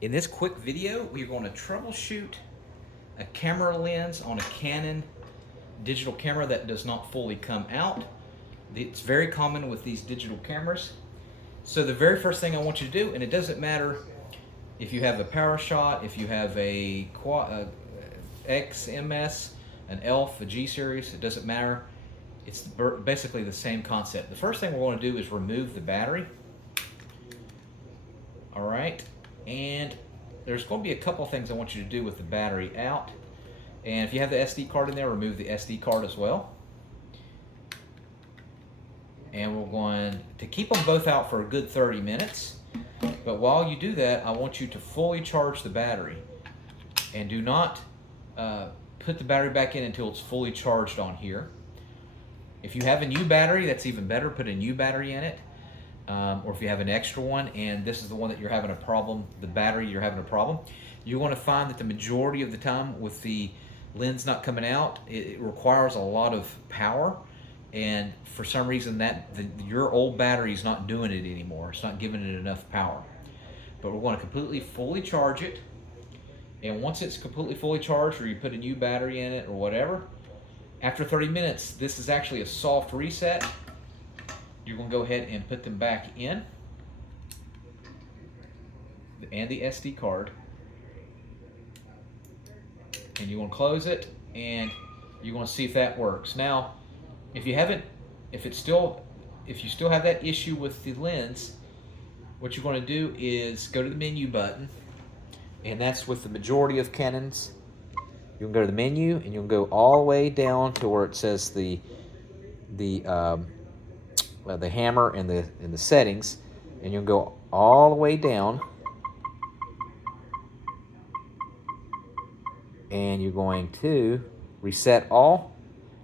In this quick video, we're going to troubleshoot a camera lens on a Canon digital camera that does not fully come out. It's very common with these digital cameras. So the very first thing I want you to do, and it doesn't matter if you have a PowerShot, if you have a XMS, an Elph, a G series, it doesn't matter. It's basically the same concept. The first thing we're going to do is remove the battery. All right, and there's going to be a couple of things I want you to do with the battery out. And if you have the SD card in there, remove the SD card as well. And we're going to keep them both out for a good 30 minutes. But while you do that, I want you to fully charge the battery. And do not put the battery back in until it's fully charged on here. If you have a new battery, that's even better. Put a new battery in it. Or if you have an extra one and this is the one that you're having a problem, the battery you're having a problem, you're going to find that the majority of the time with the lens not coming out, it requires a lot of power, and for some reason your old battery is not doing it anymore. It's not giving it enough power. But we're going to completely fully charge it, and once it's completely fully charged, or you put a new battery in it or whatever, after 30 minutes, this is actually a soft reset. You're going to go ahead and put them back in, and the SD card, and you want to close it, and you're going to see if that works. Now, if you still have that issue with the lens, what you're going to do is go to the menu button, and that's with the majority of Canons. You can go to the menu, and you'll go all the way down to where it says the hammer and the settings, and you'll go all the way down, and you're going to reset all,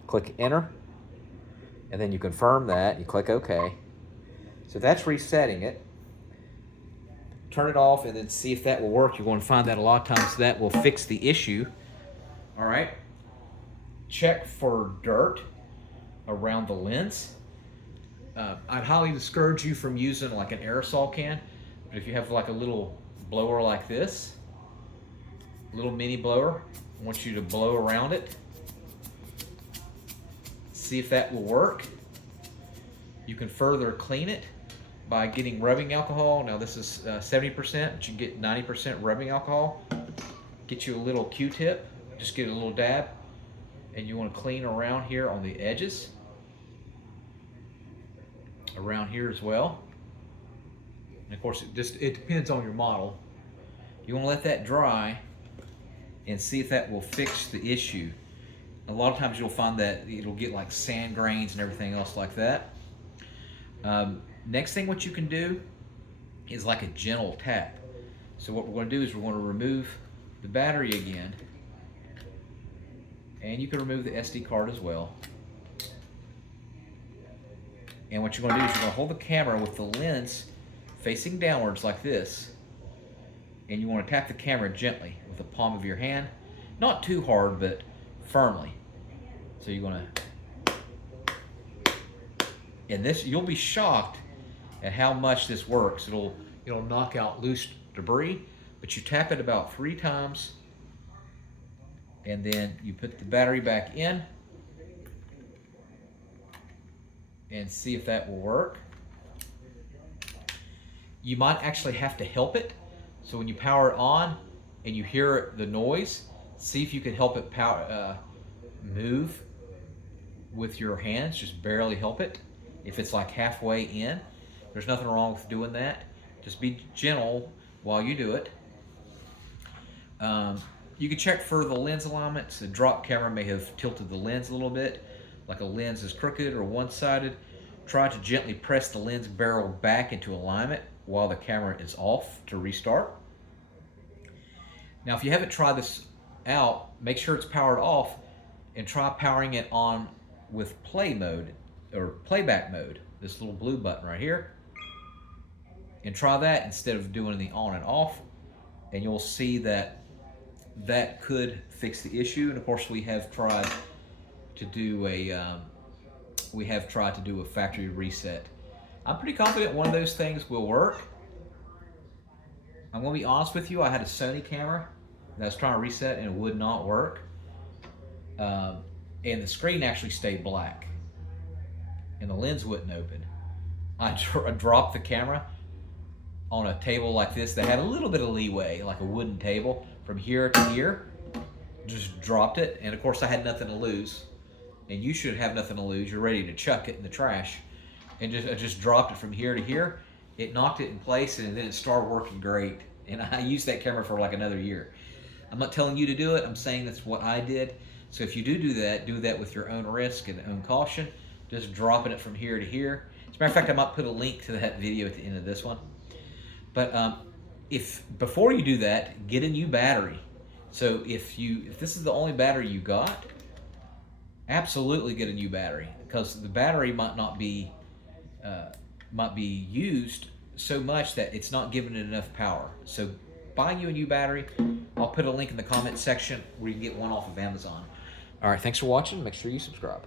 click enter, and then you confirm that, you click OK. So that's resetting it. Turn it off and then see if that will work. You're going to find that a lot of times that will fix the issue. All right, check for dirt around the lens. I'd highly discourage you from using like an aerosol can, but if you have like a little blower like this, little mini blower, I want you to blow around it. See if that will work. You can further clean it by getting rubbing alcohol. Now this is 70%, but you can get 90% rubbing alcohol. Get you a little Q-tip, just get a little dab, and you want to clean around here on the edges. Around here as well. And of course it depends on your model. You want to let that dry and see if that will fix the issue. A lot of times you'll find that it'll get like sand grains and everything else like that. Next thing what you can do is like a gentle tap. So what we're going to do is we're going to remove the battery again, and you can remove the SD card as well. And what you're going to do is you're going to hold the camera with the lens facing downwards like this, and you want to tap the camera gently with the palm of your hand, not too hard but firmly. So you're going to, and this, you'll be shocked at how much this works. It'll knock out loose debris, but you tap it about 3 times, and then you put the battery back in and see if that will work. You might actually have to help it. So when you power it on and you hear the noise, see if you can help it move with your hands. Just barely help it. If it's like halfway in, there's nothing wrong with doing that. Just be gentle while you do it. You can check for the lens alignments. The drop camera may have tilted the lens a little bit, like a lens is crooked or one-sided. Try to gently press the lens barrel back into alignment while the camera is off to restart. Now, if you haven't tried this out, make sure it's powered off and try powering it on with play mode or playback mode, this little blue button right here. And try that instead of doing the on and off, and you'll see that that could fix the issue. And of course, we have tried to do a factory reset. I'm pretty confident one of those things will work. I'm gonna be honest with you, I had a Sony camera that I was trying to reset and it would not work. And the screen actually stayed black and the lens wouldn't open. I dropped the camera on a table like this that had a little bit of leeway, like a wooden table, from here to here. Just dropped it, and of course I had nothing to lose. And you should have nothing to lose. You're ready to chuck it in the trash. And I just dropped it from here to here. It knocked it in place, and then it started working great. And I used that camera for like another year. I'm not telling you to do it. I'm saying that's what I did. So if you do that with your own risk and own caution. Just dropping it from here to here. As a matter of fact, I might put a link to that video at the end of this one. But if before you do that, get a new battery. So if this is the only battery you got, absolutely get a new battery, because the battery might be used so much that it's not giving it enough power. So buy you a new battery. I'll put a link in the comment section where you can get one off of Amazon. All right, thanks for watching. Make sure you subscribe.